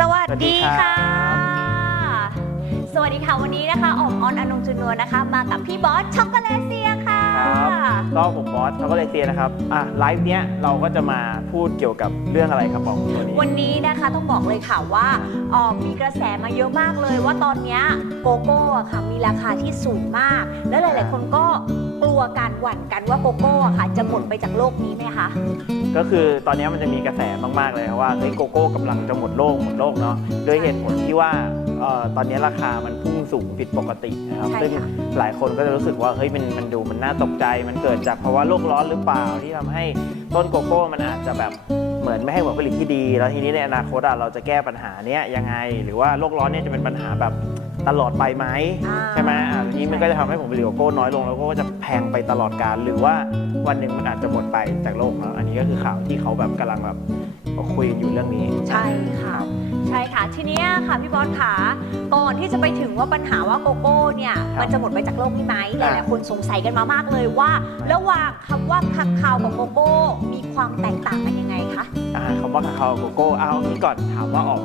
สวัสดีค่ะสวัสดีครับสวัสดีค่ะวันนี้นะคะออมออนอนงจุนนวลนะคะ มากับพี่บอสช็อกโกแลตเซียค่ะ ครับก็ผมบอสช็อกโกแลตเซียนะครับอะไลฟ์เนี้ยเราก็จะมาพูดเกี่ยวกับเรื่องอะไรครับบอกตัวนี้ วันนี้นะคะต้องบอกเลยค่ะว่าเอ่อมีกระแสมาเยอะมากเลยว่าตอนเนี้ยโกโก้อะค่ะมีราคาที่สูงมาก แล้วหลายๆ คนก็กลัวการหวั่นกันว่าโกโก้อะค่ะจะหมดไปจากโลกนี้ไหมคะ ก็คือตอนนี้มันจะมีกระแสมากๆเลยครับว่าเฮ้ยโกโก้กำลังจะหมดโลกหมดโลกเนาะโดยเหตุผลที่ว่า เอ่อตอนนี้ราคามันพุ่งสูงผิดปกตินะครับ ใช่ซึ่งค่ะ หลายคนก็จะรู้สึกว่าเฮ้ยมันมันดูมันน่าตกใจ มันเกิดจากภาวะโลกร้อนหรือเปล่าที่ทำให้ต้นโกโก้มันอาจจะแบบเหมือนไม่ให้ผลผลิตที่ดี แล้วทีนี้ในอนาคตอะเราจะแก้ปัญหาเนี้ยยังไง หรือว่าโลกร้อนเนี่ยจะเป็นปัญหาแบบตลอดไปไหมอ่า ใช่ไหมอะทีนี้มันก็จะทำให้ผลผลิตโกโก้น้อยลงแล้วก็จะแพงไปตลอดกาลหรือว่าวันหนึ่งมันอาจจะหมดไปจากโลกเนาะอันนี้ก็คือข่าวที่เขาแบบกำลังแบบคุยกันอยู่เรื่องนี้ ใช่ค่ะ ใช่ค่ะ ทีเนี้ยค่ะพี่บอสขาก่อนที่จะไปถึงว่าปัญหาว่าโกโก้เนี่ยครับมันจะหมดไปจากโลกนี้ไหมหอ่าลายๆคนสงสัยกันมามากเลยว่า ระหว่างคำว่าคาคาวกับโกโก้มีความแตกต่างกันยังไงคะอ่าคำว่าคาคาโกโก้เอางี้ก่อนถามว่าออก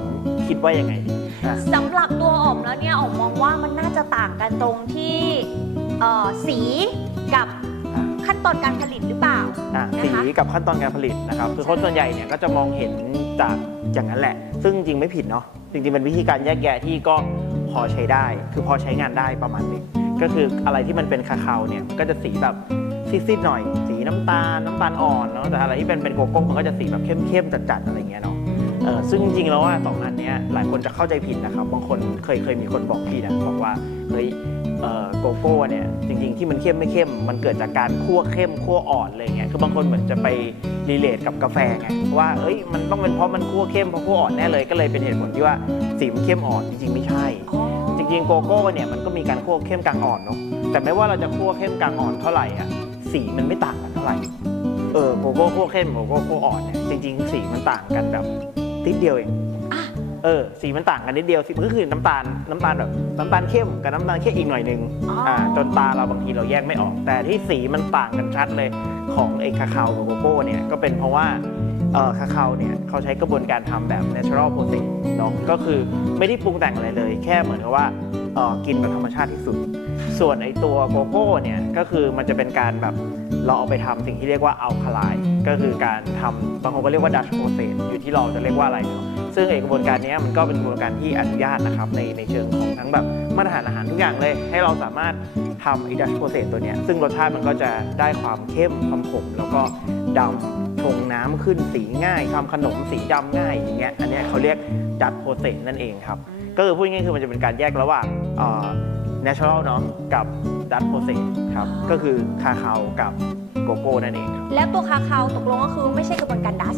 คิดว่ายังไงดีอะสำหรับตัวอ๋อมแล้วเนี่ยอ๋อมมองว่ามันน่าจะต่างกันตรงที่เอ่อสีกับอะ ขั้นตอนการผลิตหรือเปล่าอะนะคะสีกับขั้นตอนการผลิตนะครับคือคนส่วนใหญ่เนี่ยก็จะมองเห็นจากอย่างนั้นแหละ ซึ่งจริงไม่ผิดเนาะจริงๆเป็นวิธีการแยกแยะที่ก็พอใช้ได้ คือพอใช้งานได้ประมาณหนึงก็คืออะไรที่มันเป็นคาคาวเนี่ยมันก็จะสีแบบซีดๆหน่อย สีน้ำตาลน้ำตาลอ่อนเนาะแต่อะไรที่เป็นเป็นโกโก้มันก็จะสีแบบเข้มๆจัดๆอะไรเงี้ยเนาะเออซึ่งจริงๆแล้วว่าสองอันเนี้ยหลายคนจะเข้าใจผิดนะครับบางคนเคยเคยมีคนบอกพี่นะบอกว่าเฮ้ยเอ่อ โกโก้เนี่ยจริงๆ ที่มันเข้มไม่เข้ม มันเกิดจากการคั่วเข้มคั่วอ่อนอะไรเงี้ยคือบางคนเหมือนจะไปรีเลทกับกาแฟไงว่าเอ้ยมันต้องเป็นเพราะมันคั่วเข้มเพราะคั่วอ่อนแน่เลยก็เลยเป็นเหตุผลที่ว่าสีมันเข้มอ่อนจริงๆ ไม่ใช่ จริงๆโกโก้เนี่ยมันก็มีการคั่วเข้มกลางอ่อนเนาะแต่ไม่ว่าเราจะคั่วเข้มกลางอ่อนเท่าไหร่อะสีมันไม่ต่างกันเท่าไหร่เออโกโก้คั่วเข้มโกโก้คั่วอ่อนเนี่ยจริงๆ สีมันต่างกันแบบนิดเดียวเองอะ เออสีมันต่างกันนิดเดียวสีมันก็คือน้ำตาลน้ำตาลแบบน้ำตาลเข้มกับน้ำตาลเข้มอีกหน่อยนึงอ๋ออ่อ่าจนตาเราบางทีเราแยกไม่ออก แต่ที่สีมันต่างกันชัดเลยของไอ้คาคาวกับโกโก้เนี่ยก็เป็นเพราะว่าเอ่อคาคาวเนี่ยเขาใช้กระบวนการทำแบบ natural process เนาะก็คือไม่ได้ปรุงแต่งอะไรเลย แค่เหมือนกับว่าเอ่อกินแบบธรรมชาติที่สุด ส่วนไอ้ตัวโกโก้เนี่ยก็คือมันจะเป็นการแบบ เราเอาไปทำสิ่งที่เรียกว่าอัลคาไลก็คือการทำบางคนก็เรียกว่าดัชโปรเซสอยู่ที่เราจะเรียกว่าอะไรเนาะซึ่งไอกระบวนการนี้มันก็เป็นกระบวนการที่อนุญาตนะครับในในเชิงของทั้งแบบมาตรฐานอาหารทุกอย่างเลย ให้เราสามารถทำไอดัชโปรเซสตัวเนี้ยซึ่งรสชาติมันก็จะได้ความเข้มความขมแล้วก็ดำชงน้ำขึ้นสีง่ายทำขนมสีดำง่ายอย่างเงี้ยอันนี้เขาเรียกดัชโปรเซสนั่นเองครับก็คือพูดง่ายๆคือมันจะเป็นการแยกระหว่างอ่อ natural เนาะกับ Dutch process ครับอ๋อก็คือคาคาวกับโกโก้นั่นเองครับแล้วตัวคาคาวตกลงก็คือไม่ใช่กระบวนการดัส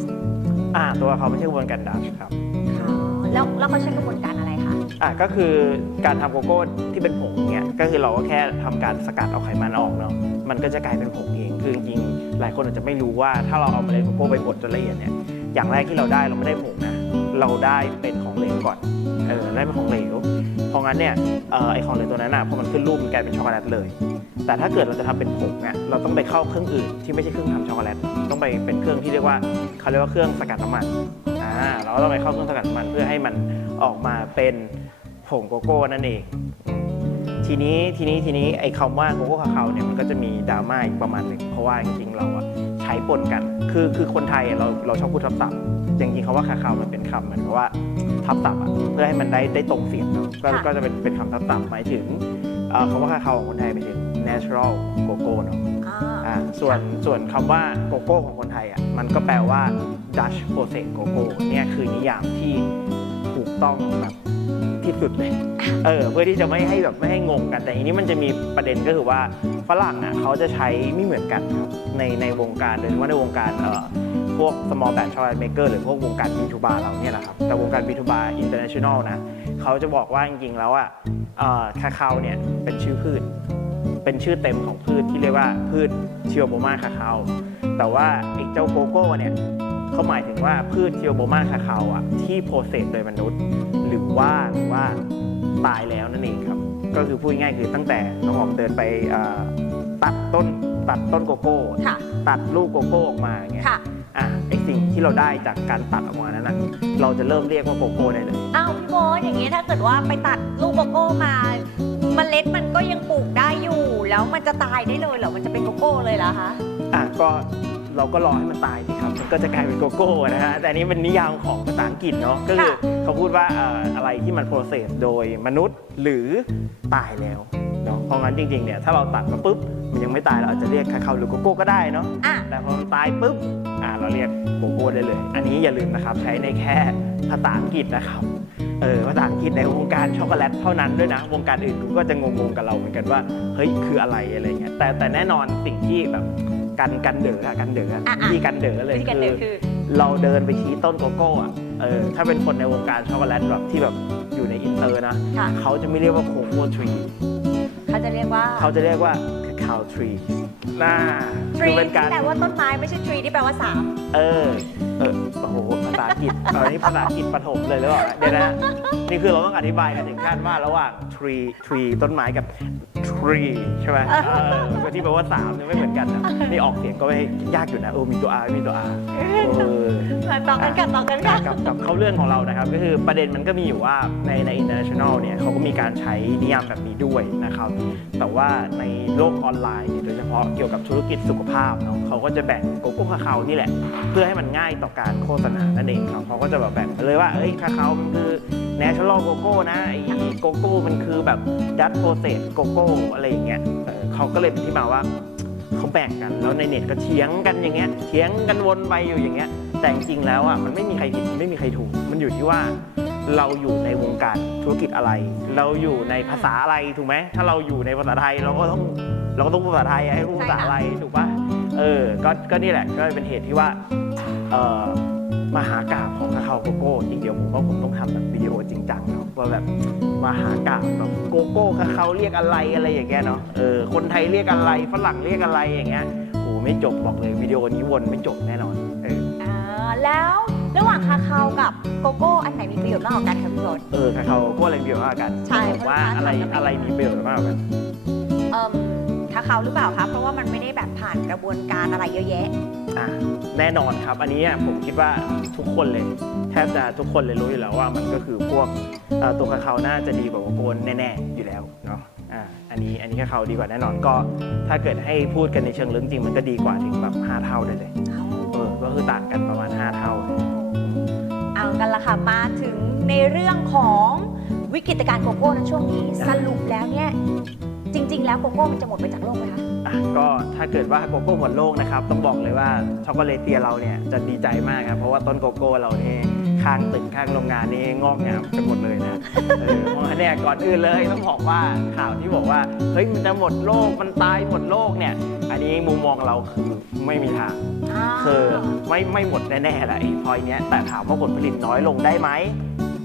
อ่าตัวเขาไม่ใช่กระบวนการดัชครับแล้วแล้วเขาใช้กระบวนการอะไรคะอ่าก็คือการทำโกโก้ที่เป็นผงเนี่ยก็คือเราก็แค่ทำการสกัดเอาไขมันออกเนาะมันก็จะกลายเป็นผงเองคือจริงๆหลายคนอาจจะไม่รู้ว่าถ้าเราเอาเมล็ดโกโก้ไปบดจนละเอียดเนี่ยอย่างแรกที่เราได้เราไม่ได้ผงนะเราได้เป็นของเหลวก่อนเออได้เป็นของเหลว เพราะงั้นเนี่ยไอของเหลวตัวนั้นนะพอมันขึ้นรูปมันกลายเป็นช็อกโกแลตเลย แต่ถ้าเกิดเราจะทำเป็นผงเนี่ยเราต้องไปเข้าเครื่องอื่นที่ไม่ใช่เครื่องทำช็อกโกแลตต้องไปเป็นเครื่องที่เรียกว่าเขาเรียกว่าเครื่องสกัดน้ำมันอ่าเราก็ต้องไปเข้าเครื่องสกัดน้ำมันเพื่อให้มันออกมาเป็นผงโกโก้นั่นเองทีนี้ทีนี้ทีนี้ไอ้คำว่าโกโก้คาคาเนี่ยมันก็จะมีดราม่าอีกประมาณหนึ่งเพราะว่าจริงๆเราอะ ช้ปนกัน คือคือคนไทยอะเราเราชอบพูดทับศัพท์จริงๆคำว่าคาคามันเป็นคำเหมือนกับว่าทับศัพท์อะเพื่อให้มันได้ได้ตรงเสียงเนอะก็ก็จะเป็นเป็นคำทับศัพท์หมายถึงเอ่อคำว่าคาคาของคนไทยหมายถึง natural cocoa เนอะอ่าอ่าส่วนส่วนคำว่าโกโก้ของคนไทยอะมันก็แปลว่า Dutch process cocoa เนี่ยคือนิยามที่ถูกต้องแบบ ที่สุดเลยเออเพื่อที่จะไม่ให้แบบไม่ให้งงกันแต่ทีนี้มันจะมีประเด็นก็คือว่าฝรั่งอะเขาจะใช้ไม่เหมือนกันครับในในวงการโดยเฉพาะในวงการเอ่อพวก small batch chocolate maker หรือพวกวงการ B2B เราเนี่ยแหละครับแต่วงการ B2B international นะเขาจะบอกว่าจริงๆแล้วอะเอ่อคาคาวเนี่ยเป็นชื่อพืช เป็นชื่อเต็มของพืชที่เรียกว่าพืชเชียวโบมาคาคาแต่ว่าไอ้เจ้าโกโก้เนี่ยเขาหมายถึงว่าพืชเชียวโบมาคาคาอะที่โปรเซสโดยมนุษย์ หรือว่าหรือว่าตายแล้วนั่นเองครับ ก็คือพูดง่ายๆคือตั้งแต่น้องหอมเดินไปเอ่อตัดต้นตัดต้นโกโก้ค่ะตัดลูกโกโก้ออกมาอย่างเงี้ยค่ะอะไอสิ่งที่เราได้จากการตัดออกมานั้นนะเราจะเริ่มเรียกว่าโกโก้ได้เลยอ้าวพี่โบทอย่างนี้ถ้าเกิดว่าไปตัดลูกโกโก้มาเมล็ดมันก็ยังปลูกได้อยู่ แล้วมันจะตายได้เลยเหรอมันจะเป็นโกโก้เลยเหรอคะอะก็ เราก็รอให้มันตายสิครับมันก็จะกลายเป็นโกโก้นะฮะแต่อันนี้เป็นนิยามของภาษาอังกฤษเนาะก็คือค่ะเขาพูดว่าเอ่ออะไรที่มันโปรเซสโดยมนุษย์หรือตายแล้วเนาะเพราะงั้นจริงๆเนี่ยถ้าเราตัดมาปุ๊บมันยังไม่ตายเราอาจจะเรียกคาคาหรือโกโก้ก็ได้เนาะอะแต่พอมันตายปุ๊บอ่าเราเรียกโกโก้ได้เลย อันนี้อย่าลืมนะครับใช้ในแค่ภาษาอังกฤษนะครับเออภาษาอังกฤษในวงการช็อกโกแลตเท่านั้นด้วยนะ วงการอื่นก็จะงงๆกับเราเหมือนกันว่าเฮ้ยคืออะไรอะไรเงี้ยแต่แต่แน่นอนสิ่งที่แบบ กันกันเด๋ออะกันเด๋ออะอะ วิธีกันเด๋อเลยวิธีการคืเดิอนคือ เราเดินไปชี้ต้นโกโก้อะเออถ้าเป็นคนในวงการช็อกโกแลตแบบที่แบบอยู่ในอินเตอร์นะค่ะ เขาจะไม่เรียกว่าโคโค่ทรี เขาจะเรียกว่าเขาจะเรียกว่าคาคาทรีน่าทคืรีอเป็นที่การ แปลว่าต้นไม้ไม่ใช่ทรีที่แปลว่าสาม เออ เออโอ้โหภาษาอังกฤษเออนี่ภาษาอังกฤษปฐมเลยหรือเปล่าเดี๋ยวนะนี่คือเราต้องอธิบายกันถึงขั้นว่าระหว่าง tree tree ต้นไม้กับ tree ใช่ไหมเออก็ที่แปลว่าสามเนี่ยไม่เหมือนกันนะนี่ออกเสียงก็ไม่ยากอยู่นะเออมีตัว R ไม่มีตัว R เออ ต่อกันค่ะต่อกันค่ะกับกับเข้าเรื่องของเรานะครับ ก็คือประเด็นมันก็มีอยู่ว่าในใน international เนี่ยเขาก็มีการใช้นิยามแบบนี้ด้วยนะครับ แต่ว่าในโลกออนไลน์เนี่ยโดยเฉพาะเกี่ยวกับธุรกิจสุขภาพเนาะเขาก็จะแบ่งโกโก้คาคานี่แหละ เพื่อให้มันง่ายต่อการโฆษณานั่นเองครับเขาก็จะแบบแบ่งไปเลยว่าเอ้ยคาคามันคือ natural โกโก้นะไอ้โกโก้มันคือแบบดัตโปรเซสโกโก้อะไรอย่างเงี้ยเออเขาก็เลยเป็นที่มาว่าเขาแบ่งกันแล้วในเน็ตก็เถียงกันอย่างเงี้ยเถียงกันวนไปอยู่อย่างเงี้ยแต่จริงๆแล้วอะมันไม่มีใครผิดไม่มีใครถูก มันอยู่ที่ว่าเราอยู่ในวงการธุรกิจอะไร เราอยู่ในภาษาอะไรถูกไหมถ้าเราอยู่ในภาษาไทยเราก็ต้องเราก็ต้องพูดภาษาไทยให้พูดภาษาอะไรถูกปะเออก็ก็นี่แหละก็เป็นเหตุที่ว่าเออ มหากาบของคาคาโกโก้จริงเดียวผมว่าผมต้องทำแบบวิดีโอจริงจังเนาะว่าแบบมหากาบแบบโกโก้คาคาเรียกอะไรอะไรอย่างเงี้ยเนาะเออคนไทยเรียกอะไรฝรั่งเรียกอะไรอย่างเงี้ยโหไม่จบบอกเลยวิดีโอนี้วนไม่จบแน่นอนเอออ่าแล้วระหว่างคาคาวกับโกโก้อันไหนมีประโยชน์มากกว่ากันคะพี่โบทเออคาคาโก้อะไรมีประโยชน์มากกว่ากันใช่ผมว่าเพราะอะไรทานกับอะไรมีประโยชน์มากกว่ากันเอ่มคาคาวหรือเปล่าคะเพราะว่ามันไม่ได้แบบผ่านกระบวนการอะไรเยอะแยะ อะแน่นอนครับ อันนี้อะผมคิดว่าทุกคนเลยแทบจะทุกคนเลยรู้อยู่แล้วว่ามันก็คือพวกเอ่อตัวคาคาน่าจะดีกว่าโกโก้แน่ๆอยู่แล้วเนาะอ่าอันนี้อันนี้คาคาดีกว่าแน่นอนก็ ถ้าเกิดให้พูดกันในเชิงลึกจริงมันก็ดีกว่าถึงแบบ5เท่าได้เลยเออก็คือต่างกันประมาณ 5 เท่าเอากันละค่ะมาถึงในเรื่องของวิกฤตการณ์โกโก้ในช่วงนี้อะสรุปแล้วเนี่ยจริง ๆ แล้วโกโก้มันจะหมดไปจากโลกไหมคะ อะก็ถ้าเกิดว่าโกโก้หมดโลกนะครับ ต้องบอกเลยว่าช็อกโกแลตเตียเราเนี่ยจะดีใจมากครับเพราะว่าต้นโกโก้เราเนี่ยข้างตึกข้างโรงงานนี่งอกงามไปหมดเลยนะเออเพราะฉะนั้นเนี่ยก่อนอื่นเลยต้องบอกว่าข่าวที่บอกว่าเฮ้ยมันจะหมดโลกมันตายหมดโลกเนี่ย อันนี้มุมมองเราคือไม่มีทาง คือไม่ไม่หมดแน่ๆแหละไอ้พอยเนี้ยแต่ถามว่าผลผลิตน้อยลงได้ไหม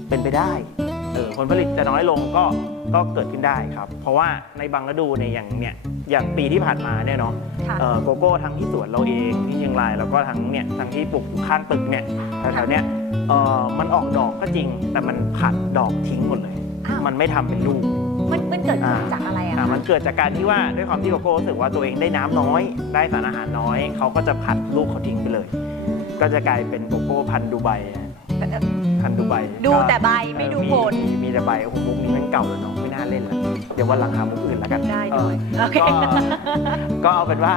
เป็นไปได้ เออผลผลิตจะน้อยลงก็ก็เกิดขึ้นได้ครับ เพราะว่าในบางฤดูเนี่ยอย่างเนี่ยอย่างปีที่ผ่านมาเนี่ยเนาะค่ะ เอ่อโกโก้ทั้งที่สวนเราเองที่เชียงรายแล้วก็ทั้งเนี่ยทั้งที่ปลูกอยู่ข้างตึกเนี่ยแถวๆเนี่ยเอ่อมันออกดอกก็จริง แต่มันผัดดอกทิ้งหมดเลย อ้าวมันไม่ทำเป็นลูก มันมันเกิดขึ้นอ่า จากอะไรอะอะคะมันเกิดจากการที่ว่าด้วยความที่โกโก้รู้สึกว่าตัวเองได้น้ำน้อย ได้สารอาหารน้อย เขาก็จะผัดลูกเขาทิ้งไปเลย ก็จะกลายเป็นโกโก้พันธุ์ดูไบ อะพันธุ์ดูไบดูก็แต่ใบไม่ดูผลมีมีแต่ใบโอ้โหมุกนี้แมันเก่าแล้วเนาะไม่น่าเล่นละเดี๋ยววันหลังหามุกอื่นแล้วกันได้เอด้อวยโอเคก็ก็เอาเป็นว่า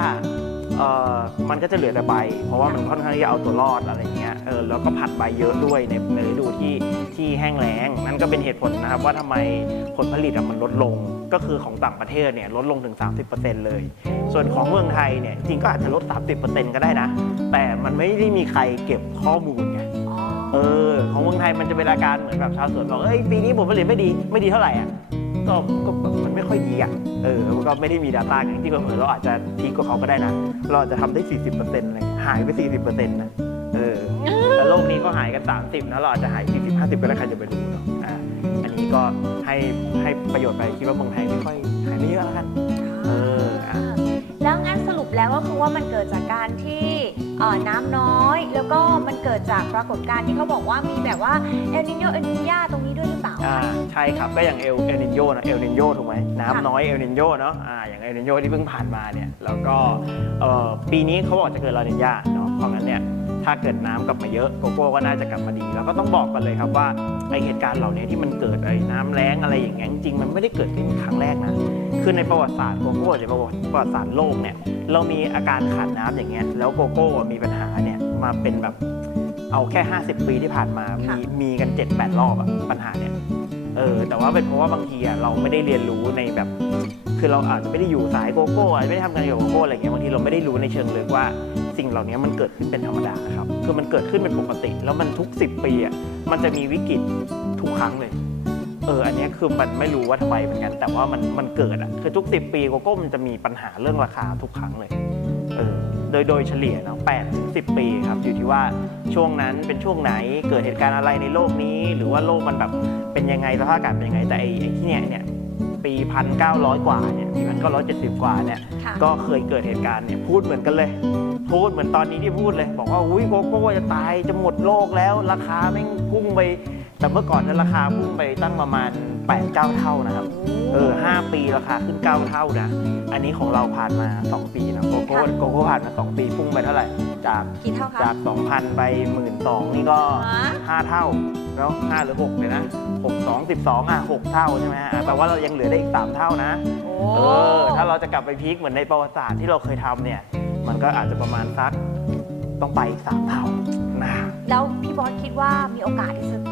เออมันก็จะเหลือแต่ใบ เพราะว่ามันค่อนข้างที่จะเอาตัวรอดอะไรเงี้ยเออแล้วก็ผัดใบเยอะด้วยในในฤดูที่ที่แห้งแล้งนั่นก็เป็นเหตุผลนะครับว่าทำไมผลผลิตอะมันลดลงก็คือของต่างประเทศเนี่ยลดลงถึง 30%เลย ส่วนของเมืองไทยเนี่ยจริงก็อาจจะลด 30%ก็ได้นะ แต่มันไม่ได้มีใครเก็บข้อมูลไงอ๋อ เออ ของเมืองไทยมันจะเป็นอาการเหมือนแบบชาวสวนบอกเอ้ยปีนี้ผลผลิตไม่ดีไม่ดีเท่าไหร่อะก็ก็มันไม่ค่อยดีอะเออมันก็ไม่ได้มี Data กันที่เผลอเราอาจจะพีกว่าเขาก็ได้นะ เราอาจจะทำได้ 40%อะไรหายไป 40%นะเออแต่โลกนี้ก็หายกัน 30นะเราอาจจะหาย 40 50ก็ได้ใครจะไปรู้เนาะอ่าอันนี้ก็ให้ให้ประโยชน์ไปคิดว่าเมืองไทยไม่ค่อยหายไม่เยอะแล้วกันเอออะ แล้วก็คือว่ามันเกิดจากการที่เอ่อน้ำน้อย แล้วก็มันเกิดจากปรากฏการณ์ที่เขาบอกว่ามีแบบว่าเอลนิโยเอลนิญาตรงนี้ด้วยหรือเปล่าอ่าใช่ครับก็อย่างเอลเอลนินโยนะเอลนินโยถูกไหมค่ะน้ำน้อยเอลนินโยเนาะอ่าอย่างเอลนินโยที่เพิ่งผ่านมาเนี่ยแล้วก็เอ่อปีนี้เขาบอกจะเกิดลานิญาเนาะเพราะงั้นเนี่ยถ้าเกิดน้ำกลับมาเยอะโกโก้ก็น่าจะกลับมาดี แล้วก็ต้องบอกกันเลยครับว่าไอเหตุการณ์เหล่านี้ที่มันเกิดไอ้น้ำแล้งอะไรอย่างเงี้ยจริงๆมันไม่ได้เกิดขึ้นครั้งแรกนะ คือในประวัติศาสตร์โกโก้ในประวัติศาสตร์โลกเนี่ยเรามีอาการขาดน้ำอย่างเงี้ยแล้วโกโก้มีปัญหาเนี่ยมาเป็นแบบเอาแค่ 50 ปีที่ผ่านมาค่ะมีมีกัน 7-8 รอบอะปัญหาเนี่ยเออแต่ว่าเป็นเพราะว่าบางทีอะเราไม่ได้เรียนรู้ในแบบ คือเราอาจจะไม่ได้อยู่สายโกโก้อาจจะไม่ได้ทำงานเกี่ยวกับโกโก้อะไรเงี้ยบางทีเราไม่ได้รู้ในเชิงลึกว่าสิ่งเหล่านี้มันเกิดขึ้นเป็นธรรมดาครับคือมันเกิดขึ้นเป็นปกติ แล้วมันทุก 10 ปีอะมันจะมีวิกฤตทุกครั้งเลย เอออันเนี้ยคือมันไม่รู้ว่าทำไมเหมือนกันแต่ว่ามันมันเกิดอะคือทุก 10 ปีโกโก้มันจะมีปัญหาเรื่องราคาทุกครั้งเลยเออโดยโดยเฉลี่ยเนาะ8ถึง10ปีครับ อยู่ที่ว่าช่วงนั้นเป็นช่วงไหนเกิดเหตุการณ์อะไรในโลกนี้ หรือว่าโลกมันแบบเป็นยังไงสภาพอากาศเป็นยังไงแต่ไอ้ไอ้ที่เนี่ยเนี่ยปีพันเก้าร้อยกว่าเนี่ยปีพันเก้าร้อยเจ็ดสิบกว่าเนี่ยค่ะ ก็เคยเกิดเหตุการณ์เนี่ยพูดเหมือนกันเลย พูดเหมือนตอนนี้ที่พูดเลย บอกว่าอุ้ยโกโก้จะตายจะหมดโลกแล้ว ราคาแม่งพุ่งไป แต่เมื่อก่อนนั้นราคาพุ่งไปตั้งประมาณ8ปดเก้าเท่านะครับ เออห้าปีราคาขึ้น 9 เท่านะ อันนี้ของเราผ่านมา 2 ปีนะโกโก้ค่ะ โกโก้ผ่านมา 2 ปีพุ่งไปเท่าไหร่ จากกี่เท่าคะจาก2,000 ไปหมื่นสองนี่ก็ ฮะ 5 เท่าแล้ว5หรือ6เลยนะ 6 2 12 อะ 6 เท่าใช่ไหมอะแปลว่าเรายังเหลือได้อีก 3 เท่านะ โอ้เออ ถ้าเราจะกลับไปพีคเหมือนในประวัติศาสตร์ที่เราเคยทำเนี่ย มันก็อาจจะประมาณสักต้องไปอีก3เท่านะ แล้วพี่บอสคิดว่ามีโอกาสที่จะขึ้นไปอีกไหม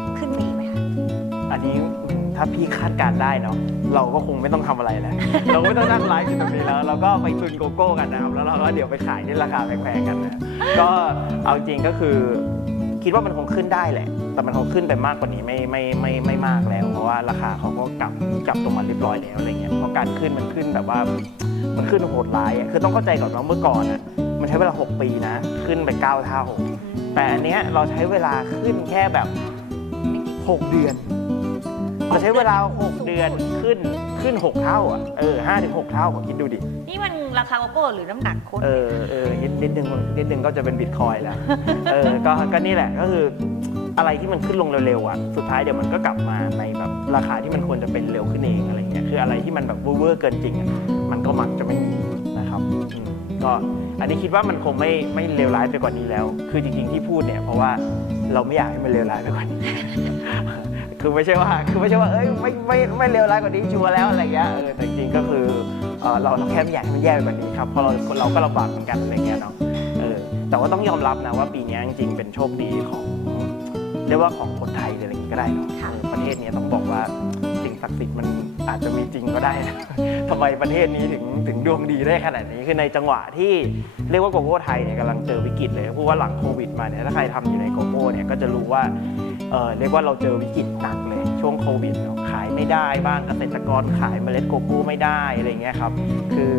คะ อันนี้ถ้าพี่คาดการได้เนาะเราก็คงไม่ต้องทำอะไรแล้วเราไม่ต้องนั่งไลฟ์อยู่ตรงนี้แล้วเราก็ไปตุนโกโก้กันนะครับแล้วเราก็เดี๋ยวไปขายที่ราคาแพงๆกันนะก็เอาจริงก็คือ คิดว่ามันคงขึ้นได้แหละ แต่มันคงขึ้นไปมากกว่านี้ไม่ไม่ไม่ไม่มากแล้ว เพราะว่าราคาเขาก็กลับกลับตรงมาเรียบร้อยแล้วอะไรเงี้ยเพราะการขึ้นมันขึ้นแบบว่ามันขึ้นโหดร้ายอะคือต้องเข้าใจก่อนว่าเมื่อก่อนอะมันใช้เวลา 6 ปีนะ ขึ้นไป 9 เท่า แต่อันเนี้ยเราใช้เวลาขึ้นแค่แบบ 6 เดือน เราใช้เวลา 6 เดือนขึ้นขึ้น 6 เท่าอะเออ5ถึง6เท่าผมคิดดูดิ นี่มันราคาโกโก้หรือน้ำหนักคน เออเออนิดนิดนึงนิดนึงก็จะเป็นบิตคอยแล้ว เออก็ก็นี่แหละก็คืออะไรที่มันขึ้นลงเร็วๆอะสุดท้ายเดี๋ยวมันก็กลับมาในแบบราคาที่มันควรจะเป็นเร็วขึ้นเองอะไรเงี้ยคืออะไรที่มันแบบเวอร์ๆเกินจริงอะมันก็มักจะไม่มีนะครับอืมก็อันนี้คิดว่ามันคงไม่ไม่เลวร้ายไปกว่านี้แล้ว คือจริงๆที่พูดเนี่ยเพราะว่าเราไม่อยากให้มันเลวร้ายไปกว่านี้ คือไม่ใช่ว่าคือไม่ใช่ว่าเอ้ยไม่ไม่ไม่เลวร้ายกว่านี้ชัวร์แล้วอะไรเงี้ยเออแต่จริงๆก็คือเออเราเราแค่ไม่อยากให้มันแย่ไปกว่านี้ครับเพราะเราเราก็ลำบากเหมือนกันอะไรเงี้ยเนาะเออแต่ว่าต้องยอมรับนะว่าปีนี้จริงๆเป็นโชคดีของเรียกว่าของคนไทยหรืออะไรอย่างงี้ก็ได้เนาะค่ะเออประเทศนี้ต้องบอกว่าสิ่งศักดิ์สิทธิ์มัน อาจจะมีจริงก็ได้นะทำไมประเทศนี้ถึงถึงดวงดีได้ขนาดนี้คือในจังหวะที่เรียกว่าโกโก้ไทยเนี่ยกำลังเจอวิกฤตเลยเพราะว่าหลังโควิดมาเนี่ยถ้าใครทำอยู่ในโกโก้เนี่ยก็จะรู้ว่าเออเรียกว่าเราเจอวิกฤตหนักเลยช่วงโควิดเนาะขายไม่ได้บ้างเกษตรกรขายเมล็ดโกโก้ไม่ได้อะไรเงี้ยครับคือ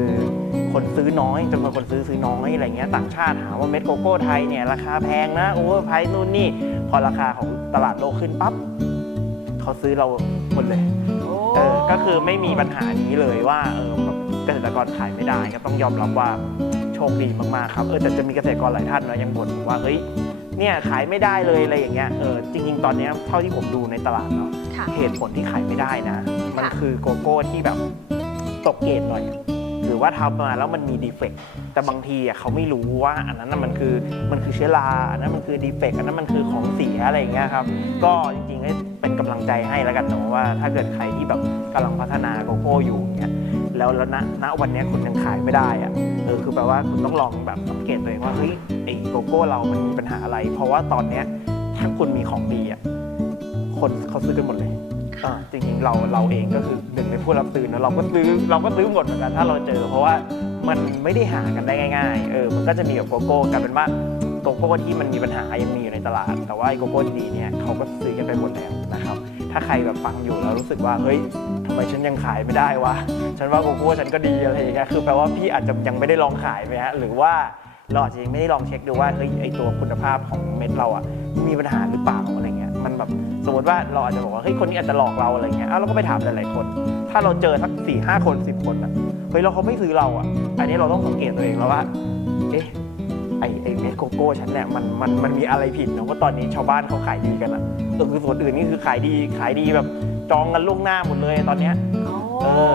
คนซื้อน้อยจำนวนคนซื้อซื้อน้อยอะไรเงี้ยต่างชาติหาว่าเม็ดโกโก้ไทยเนี่ยราคาแพงนะโอเวอร์ไพรส์นู่นนี่พอราคาของตลาดโลกขึ้นปั๊บเขาซื้อเราหมดเลย เออก็คือไม่มีปัญหานี้เลยว่าเออแบบเกษตรกรขายไม่ได้ก็ต้องยอมรับว่าโชคดีมากๆครับเออแต่จะมีเกษตรกรหลายท่านเนาะยังบ่นว่าเฮ้ยเนี่ยขายไม่ได้เลยอะไรอย่างเงี้ยเออจริง ๆ ตอนเนี้ยเท่าที่ผมดูในตลาดเนาะค่ะเหตุผลที่ขายไม่ได้นะ มันค่ะคือโกโก้ที่แบบตกเกรดหน่อย หรือว่าทำมาแล้วมันมีดีเฟกต์แต่บางทีอะเขาไม่รู้ว่าอันนั้นน่ะมันคือมันคือเชื้อราอันนั้นมันคือดีเฟกต์อันนั้นมันคือของเสียอะไรอย่างเงี้ยครับ ก็จริงๆ ก็เป็นกำลังใจให้แล้วกันเนอะว่าถ้าเกิดใครที่แบบกำลังพัฒนาโกโก้อยู่เนี่ยแล้วแล้วณณวันเนี้ยคุณยังขายไม่ได้อะเออคือแปลว่าคุณต้องลองแบบสังเกตตัวเองว่าเฮ้ยไอ้โกโก้เรามันมีปัญหาอะไร เพราะว่าตอนเนี้ยถ้าคุณมีของดีอะคนเขาซื้อกันหมดเลยเออจริงๆเราเราเองก็คือหนึ่งในผู้รับซื้อนะเราก็ซื้อเราก็ซื้อหมดเหมือนกันถ้าเราเจอ เพราะว่ามันไม่ได้หากันได้ง่าย ๆ เออ มันก็จะมีแบบโกโก้กลายเป็นว่า โกโก้ที่มันมีปัญหายังมีอยู่ในตลาด แต่ว่าไอ้โกโก้ดีเนี่ยเขาก็ซื้อกันไปหมดแล้วนะครับ ถ้าใครแบบฟังอยู่แล้วรู้สึกว่าเฮ้ยทำไมฉันยังขายไม่ได้วะฉันว่าโกโก้ฉันก็ดีอะไรอย่างเงี้ยคือแปลว่าพี่อาจจะยังไม่ได้ลองขายไหมฮะหรือว่าเราอาจจะยังไม่ได้ลองเช็คดูว่าเฮ้ยไอตัวคุณภาพของเม็ดเราอะมีปัญหาหรือเปล่าอะไรเงี้ยมันแบบสมมติว่าเราอาจจะบอกว่าเฮ้ยคนนี้อาจจะหลอกเราอะไรเงี้ยอ้าวเราก็ไปถามหลายๆคน ถ้าเราเจอสักสี่ห้าคนสิบคนอะเฮ้ยแล้วเขาไม่ซื้อเราอะ อันนี้เราต้องสังเกตตัวเองแล้วว่าเอ๊ะ ไอไอเม็ดโกโก้ฉันเนี่ยมันมันมันมีอะไรผิดเนอะว่าตอนนี้ชาวบ้านเขาขายดีกันอะเออคือส่วนอื่นนี่คือขายดีขายดีแบบจองกันล่วงหน้าหมดเลยตอนเนี้ยเออ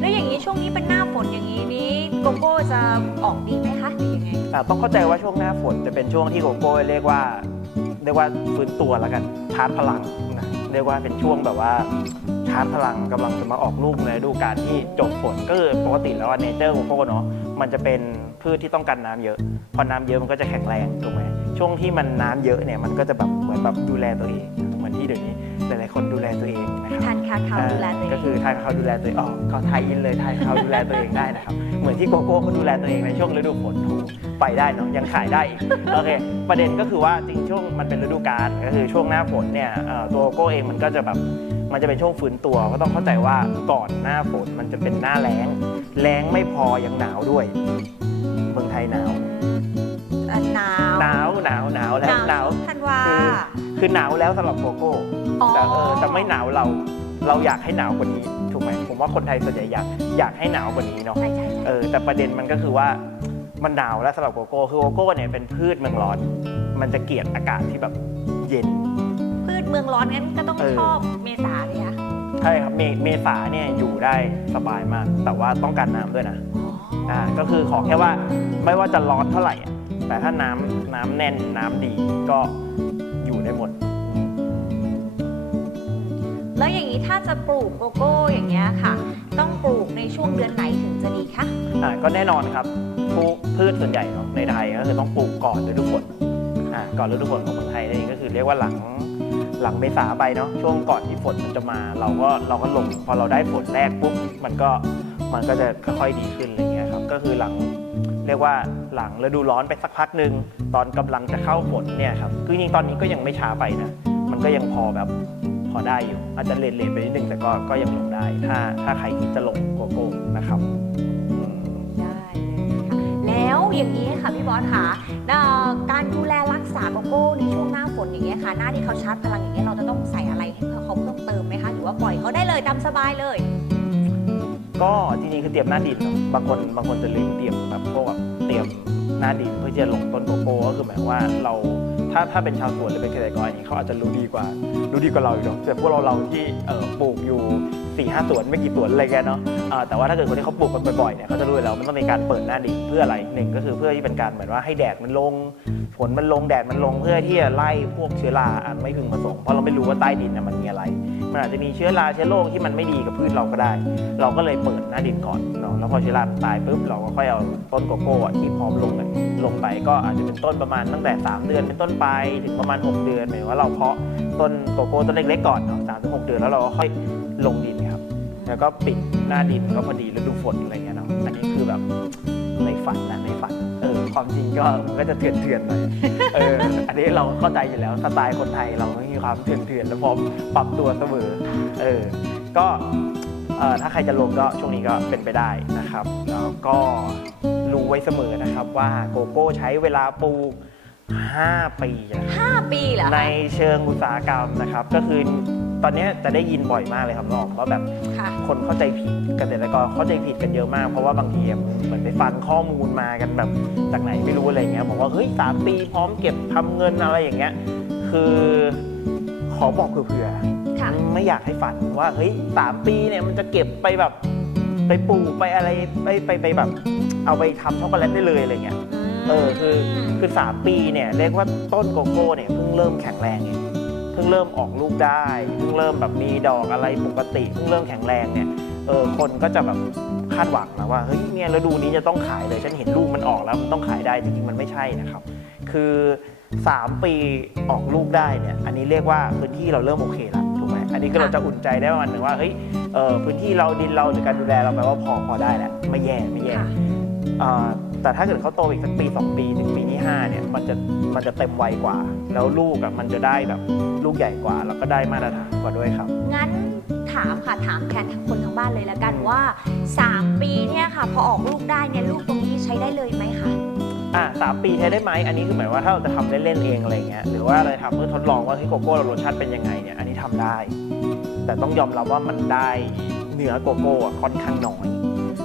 แล้วอย่างนี้ช่วงนี้เป็นหน้าฝนอย่างนี้นี้โกโก้จะออกดีไหมคะหรือยังไงอ่าต้องเข้าใจว่าช่วงหน้าฝนจะเป็นช่วงที่โกโก้เรียกว่าเรียกว่าฟื้นตัวแล้วกันชาร์จพลังนะเรียกว่าเป็นช่วงแบบว่าชาร์จพลังกำลังจะมาออกลูกในฤดูกาลที่จบฝนก็คือปกติแล้วเนเจอร์โกโก้เนาะมันจะเป็นพืชที่ต้องการน้ำเยอะ พอน้ำเยอะมันก็จะแข็งแรงถูกไหมช่วงที่มันน้ำเยอะเนี่ยมันก็จะแบบเหมือนแบบดูแลตัวเองเหมือนที่เดี๋ยวนี้หลายๆคนดูแลตัวเองนะครับทานคาคาวดูแลตัวเอก็งคือทายเขาดูแลตัวเองอ๋อก็ไทยอินเลยไทยเขาดูแลตัวเองได้นะครับเหมือนที่โกโก้เขาดูแลตัวเองในช่วงฤดูฝนถูกไปได้เนาะยังขายได้อีกโอเคประเด็นก็คือว่าจริงช่วงมันเป็นฤดูกาลก็คือช่วงหน้าฝนเนี่ยเอ่อตัวโกโก้เองมันก็จะแบบ มันจะเป็นช่วงฟื้นตัวก็ต้องเข้าใจว่าก่อนหน้าฝนมันจะเป็นหน้าแล้ง แล้งไม่พอยังหนาวด้วยเมืองไทยหนาวอะหนาว หนาวหนาวหนาวแล้วหนาวธันวาคือคือหนาวแล้วสำหรับโกโก้อ๋อแต่เออแต่ไม่หนาวเราเราอยากให้หนาวกว่านี้ถูกไหมผมว่าคนไทยส่วนใหญ่อยากอยากให้หนาวกว่านี้เนาะใช่ใช่ใช่เออแต่ประเด็นมันก็คือว่ามันหนาวแล้วสำหรับโกโก้คือโกโก้เนี่ยเป็นพืชเมืองร้อน มันจะเกลียดอากาศที่แบบเย็น พืชเมืองร้อนงั้นก็ต้องเออ ชอบเมษาเลยค่ะใช่ครับเมเมษาเนี่ยอยู่ได้สบายมาก แต่ว่าต้องการน้ำด้วยนะอ่าก็คือขอแค่ว่าไม่ว่าจะร้อนเท่าไหร่อะแต่ถ้าน้ำน้ำแน่นน้ำดีก็อยู่ได้หมด แล้วอย่างนี้ถ้าจะปลูกโกโก้อย่างเงี้ยค่ะ ต้องปลูกในช่วงเดือนไหนถึงจะดีคะอ่าก็แน่นอนครับพืชพืชส่วนใหญ่เนาะในไทยก็คือต้องปลูกก่อนฤดูฝนอ่าก่อนฤดูฝนของเมืองไทยนั่นเองก็คือเรียกว่าหลัง หลังเมษาไปเนาะช่วงก่อนที่ฝนมันจะมา เราก็เราก็ลงพอเราได้ฝนแรกปุ๊บมันก็มันก็จะค่อยๆดีขึ้นอะไรเงี้ยครับก็คือหลังเรียกว่าหลังฤดูร้อนไปสักพักหนึ่งตอนกำลังจะเข้าฝนเนี่ยครับคือจริงตอนนี้ก็ยังไม่ช้าไปนะมันก็ยังพอแบบพอได้อยู่อาจจะเลทๆไปนิดนึงแต่ก็ก็ยังลงได้ ถ้าถ้าใครคิดจะลงโกโก้นะครับ ได้เลยค่ะแล้วอย่างนี้ค่ะพี่บอสค่ะ การดูแลรักษาโกโก้ในช่วงหน้าฝนอย่างเงี้ยค่ะ หน้าที่เขาชาร์จพลังอย่างเงี้ยเราจะต้องใส่อะไรให้เขาเพิ่มเติมไหมคะหรือว่าปล่อยเขาได้เลยตามสบายเลย ก็จริงๆคือเตรียมหน้าดินบางคนบางคนจะลืมเตรียมแบบพวกแบบเตรียมหน้าดินเพื่อที่จะลงต้นโกโก้ก็คือหมายว่าเราถ้าถ้าเป็นชาวสวนหรือเป็นเกษตรกรอันนี้เขาอาจจะรู้ดีกว่า รู้ดีกว่าเราอีกเนาะแต่พวกเราเราที่เอ่อปลูกอยู่ 4ี่ห้าสวนไม่กี่สวนอะไรแกเนาะอ่าแต่ว่าถ้าเกิดคนที่เขาปลูกกันบ่อยๆเนี่ยเขาจะรู้อยู่แล้วมันต้องมีการเปิดหน้าดินเพื่ออะไรหนึ่งก็คือเพื่อที่เป็นการเหมือนว่าให้แดดมันลงฝนมันลงแดดมันลงเพื่อที่จะไล่พวกเชื้อราอันไม่พึงประสงค์เพราะเราไม่รู้ว่าใต้ดินมันมีอะไรมันอาจจะมีเชื้อราเชื้อโรคที่มันไม่ดีกับพืชเราก็ได้ เราก็เลยเปิดหน้าดินก่อนเนาะแล้วพอเชื้อราตายปุ๊บเราก็ค่อยเอาต้นโกโก้ที่พร้อมลงเลยลงไปก็อาจจะเป็นต้นประมาณตั้งแต่ 3 เดือนเป็นต้นไปถึงประมาณ 6 เดือนหมายว่าเราเพาะต้นโกโก้ต้นเล็กๆก่อนเนาะสามถึงหกเดือนแล้วเราก็ค่อยลงดิน แล้วก็ปิดหน้าดินก็พอดีฤดูฝนอะไรเงี้ยเนาะอันนี้คือแบบในฝันนะในฝันเออความจริงก็มันก็จะเถื่อนๆหน่อยเอออันนี้เราเข้าใจอยู่แล้วสไตล์คนไทยเราก็มีความเถื่อนๆและพร้อมปรับตัวเสมอเออก็เอ่อถ้าใครจะลงก็ช่วงนี้ก็เป็นไปได้นะครับแล้วก็รู้ไว้เสมอนะครับว่าโกโก้ใช้เวลาปลูก5ปีนะครับ 5 ปีเหรอในคะเชิงอุตสาหกรรมนะครับ ก็คือ ตอนนี้จะได้ยินบ่อยมากเลยครับน้องว่าแบบค่ะคนเข้าใจผิดเกษตรกรเข้าใจผิดกันเยอะมาก เพราะว่าบางทีอะเหมือนไปฟังข้อมูลมากันแบบจากไหนไม่รู้อะไรเงี้ยบอกว่าเฮ้ยสามปีพร้อมเก็บทำเงินอะไรอย่างเงี้ยคือขอบอกเผื่อๆค่ะไม่อยากให้ฝันว่าเฮ้ยสามปีเนี่ยมันจะเก็บไปแบบไปปลูกไปอะไรไปไปไปแบบ เอาไปทำช็อกโกแลตได้เลยอะไรเงี้ยเออคือคือสามปีเนี่ยเรียกว่าต้นโกโก้เนี่ยเพิ่งเริ่มแข็งแรงเองเพิ่งเริ่มออกลูกได้เพิ่งเริ่มแบบมีดอกอะไรปกติเพิ่งเริ่มแข็งแรงเนี่ยเออคนก็จะแบบคาดหวังนะว่าเฮ้ยเนี่ยฤดูนี้จะต้องขายเลยฉันเห็นลูกมันออกแล้วมันต้องขายได้จริงๆมันไม่ใช่นะครับ คือ 3 ปีออกลูกได้เนี่ยอันนี้เรียกว่าพื้นที่เราเริ่มโอเคแล้วถูกไหมอันนี้ก็เราจะอุ่นใจได้ประมาณหนึ่งว่าเฮ้ยเออพื้นที่เราดินเราหรือการดูแลเราแปลว่าพอพอได้แล้วไม่แย่ไม่แย่ค่ะเอ่อแต่ถ้าเกิดเขาโตอีกสักปี 2 ปีถึงปี ที่5เนี่ยมันจะมันจะเต็มวัยกว่า แล้วลูกอะมันจะได้แบบลูกใหญ่กว่า แล้วก็ได้มาตรฐานกว่าด้วยครับ งั้นถามค่ะถามแทนทั้งคนทั้งบ้านเลยแล้วกันว่า 3 ปีเนี่ยค่ะ พอออกลูกได้เนี่ยลูกตรงนี้ใช้ได้เลยไหมคะอะสามปีใช้ได้ไหมอันนี้คือหมายว่าถ้าเราจะทำเล่นๆเองอะไรเงี้ยหรือว่าอะไรทำเพื่อทดลองว่าที่โกโก้เรารสชาติเป็นยังไงเนี่ยอันนี้ทำได้ แต่ต้องยอมรับว่ามันได้เนื้อโกโก้อะค่อนข้างน้อย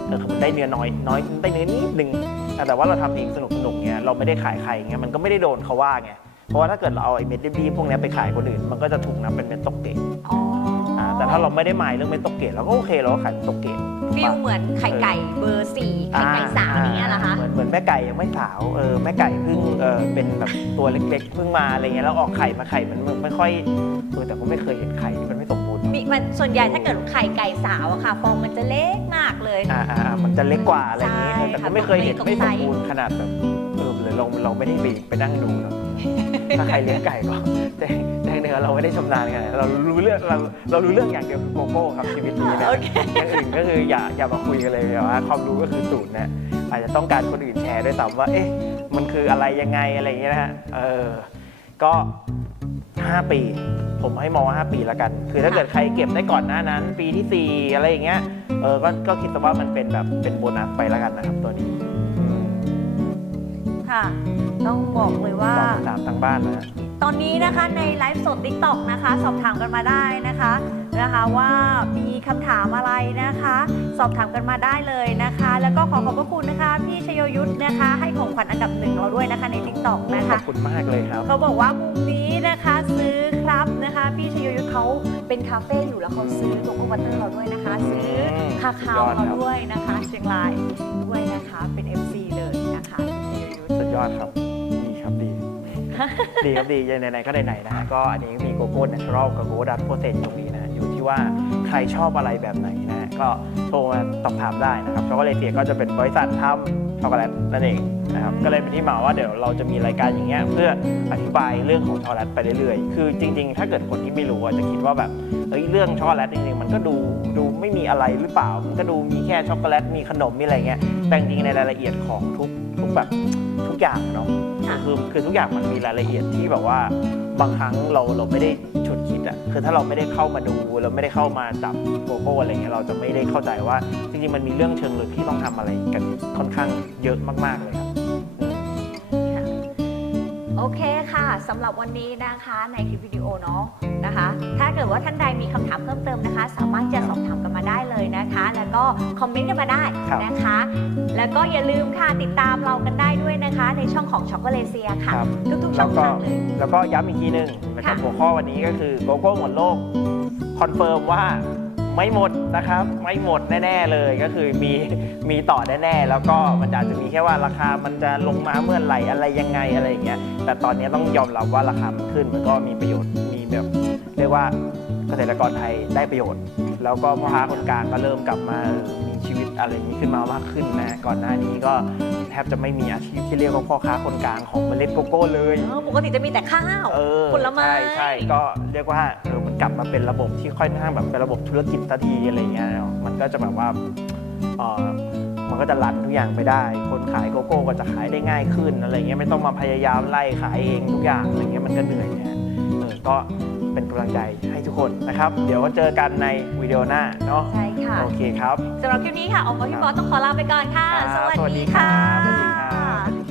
เออคือมันได้เนื้อน้อยน้อยได้เนื้อนิดนึง แต่แต่ว่าเราทำเองสนุกสนุกๆเงี้ยเราไม่ได้ขายใครเงี้ยมันก็ไม่ได้โดนเขาว่าไงเพราะว่าถ้าเกิดเราเอาไอ้เม็ดรีบๆพวกเนี้ยไปขายคนอื่น มันก็จะถูกนับเป็นเม็ดตกเกรดอ๋อออ่าแต่ถ้าเราไม่ได้หมายเรื่องเม็ดตกเกรดเราก็โอเคเราก็ขายเป็นตกเกรดถฟิลเหมือนไข่ไก่เบอร์สี่ไข่ไก่สาวอย่างเงี้ยเหรอคะเหมือนเหมือนแม่ไก่ยังไม่สาวเออแม่ไก่เพิ่งเออเป็นแบบตัวเล็กๆเพิ่งมาอะไรเงี้ยแล้วออกไข่มาไข่มันไม่ค่อยเออแต่ก็ไม่เคยเห็นไข่ที่ มันไม่สมบูรณ์มีมันส่วนใหญ่ถ้าเกิดไข่ไก่สาวอะค่ะฟองมันจะเล็กมากเลย อ่าอ่าอ่ามันจะเล็กกว่าอะไรอย่างเงี้ยใช่เออแต่ค่ะก็ไม่เคยเห็นตรงไม่ไซสส์มบูรณ์ขนาดแบบเออเลยเราเราไม่ได้ไปไปนั่งดูเนาะถ้าใครเลี้ยงไก่ก็แต่แต่เนื้อเราไม่ได้ชำนาญกันเรารู้เรื่องเราเรารู้เรื่องอย่างเดียวคือโกโก้ครับชีวิตนี้เนี่ยโอเค อย่างอื่นก็คืออย่าอย่ามาคุยกันเลยแบบว่าความรู้ก็คือศูนย์เนี่ยอาจจะต้องการคนอื่นแชร์ด้วยซ้ำว่าเอ๊ะมันคืออะไรยังไงอะไรอย่างเงี้ยนะฮะเออก็ 5 ปี ผมให้มองว่า 5 ปีแล้วกัน คือถ้าเกิดใครเก็บได้ก่อนหน้านั้น ปีที่ 4 อะไรอย่างเงี้ยเออก็ก็คิดซะว่ามันเป็นแบบเป็นโบนัสไปแล้วกันนะครับตัวนี้อืมค่ะ ต้องบอกเลยว่าตอบคำถามทางบ้านนะฮะ ตอนนี้นะคะในไลฟ์สด t ิ k t o k นะคะ สอบถามกันมาได้นะคะนะคะว่ามีคำถามอะไรนะคะ สอบถามกันมาได้เลยนะคะ แล้วก็ขอขอบพระคุณนะคะ พี่ชโยยุทธนะคะ ให้ของขวัญอันดับหนึ่งเราด้วยนะคะใน t ิ k t o k นะขอคะบคุณมากเลยครับ เขาบอกว่ามุมนี้นะคะซื้อครับนะคะ พี่ชโยยุทธเขาเป็นคาเฟ่อยู่แล้วเขาซื้อโลโก้บัตเตอร์เราด้วยนะคะ ซื้อคาคาวเราด้วยนะคะ เชียงรายด้วยนะคะเป็น FC เลยนะคะพี่ชโยยุทธสุดยอดครับดีครับดี ดีครับดีไหนๆก็ไหนๆนะฮะก็อันนี้มีโกโก้เนเชอรัลกับโกโก้ดัตโปรเซนตรงนี้นะอยู่ที่ว่าใครชอบอะไรแบบไหนนะฮะ ก็โทรมาสอบถามได้นะครับช็อกโกแลตเซียก็จะเป็นบริษัททำช็อกโกแลตนั่นเองนะครับก็เลยเป็นที่มาว่าเดี๋ยวเราจะมีรายการอย่างเงี้ยเพื่ออธิบายเรื่องของช็อกโกแลตไปเรื่อยๆ คือจริง ๆ ถ้าเกิดคนที่ไม่รู้อะจะคิดว่าแบบเฮ้ยเรื่องช็อกโกแลตจริงๆมันก็ดูดูไม่มีอะไรหรือเปล่า มันก็ดูมีแค่ช็อกโกแลตมีขนมมีอะไรเงี้ยแต่จริงๆในรายละเอียดของทุกทุกแบบทุกอย่างเนาะคือคือทุกอย่างมันมีรายละเอียดที่แบบว่าบางครั้งเราเราไม่ได้ฉุด อะคือถ้าเราไม่ได้เข้ามาดู เราไม่ได้เข้ามาจับโกโก้อะไรเงี้ยเราจะไม่ได้เข้าใจว่า จริงๆมันมีเรื่องเชิงลึกที่ต้องทำอะไรกันค่อนข้างเยอะมากๆเลยครับโอเค สำหรับวันนี้นะคะในคลิปวิดีโอเนาะนะคะ ถ้าเกิดว่าท่านใดมีคำถามเพิ่มเติมนะคะ สามารถจะสอบถามกันมาได้เลยนะคะ แล้วก็คอมเมนต์กันมาได้ครับนะคะ แล้วก็อย่าลืมค่ะติดตามเรากันได้ด้วยนะคะ ในช่องของช็อกโกเลเซียค่ะ ครับ ทุกๆช่องทางเลย แล้วก็ย้ำอีกทีหนึ่งนะครับค่ะ หัวข้อวันนี้ก็คือโกโก้หมดโลก คอนเฟิร์มว่า ไม่หมดนะครับ ไม่หมดแน่ๆเลยก็คือมีมีต่อแน่ๆแล้วก็มันอาจจะมีแค่ว่าราคามันจะลงมาเมื่อไหร่อะไรยังไงอะไรอย่างเงี้ยแต่ตอนนี้ต้องยอมรับว่าราคามันขึ้นมันก็มีประโยชน์มีแบบเรียกว่าเกษตรกรไทยได้ประโยชน์ แล้วก็พ่อค้าคนกลางก็เริ่มกลับมามีชีวิตอะไรอย่างนี้ขึ้นมามากขึ้นนะก่อนหน้านี้ก็แทบจะไม่มีอาชีพที่เรียกว่าพ่อค้าคนกลางของเมล็ดโกโก้เลยเออปกติจะมีแต่ข้าว เออผลไม้ ใช่ใช่ก็เรียกว่าเออมัน กลับมาเป็นระบบที่ค่อนข้างแบบเป็นระบบธุรกิจสักทีอะไรเงี้ยเนาะมันก็จะแบบว่าเออมันก็จะรันทุกอย่างไปได้ คนขายโกโก้ก็จะขายได้ง่ายขึ้นอะไรเงี้ยไม่ต้องมาพยายามไล่ขายเองทุกอย่างอะไรเงี้ยมันก็เหนื่อยนะฮะเออก็เป็นกำลังใจให้ทุกคนนะครับ เดี๋ยวเจอกันในวิดีโอหน้าเนาะใช่ค่ะโอเคครับสำหรับคลิปนี้ค่ะออกมาพี่บอสต้องขอลาไปก่อนค่ะครับสวัสสวัสดีดีครัค่ะ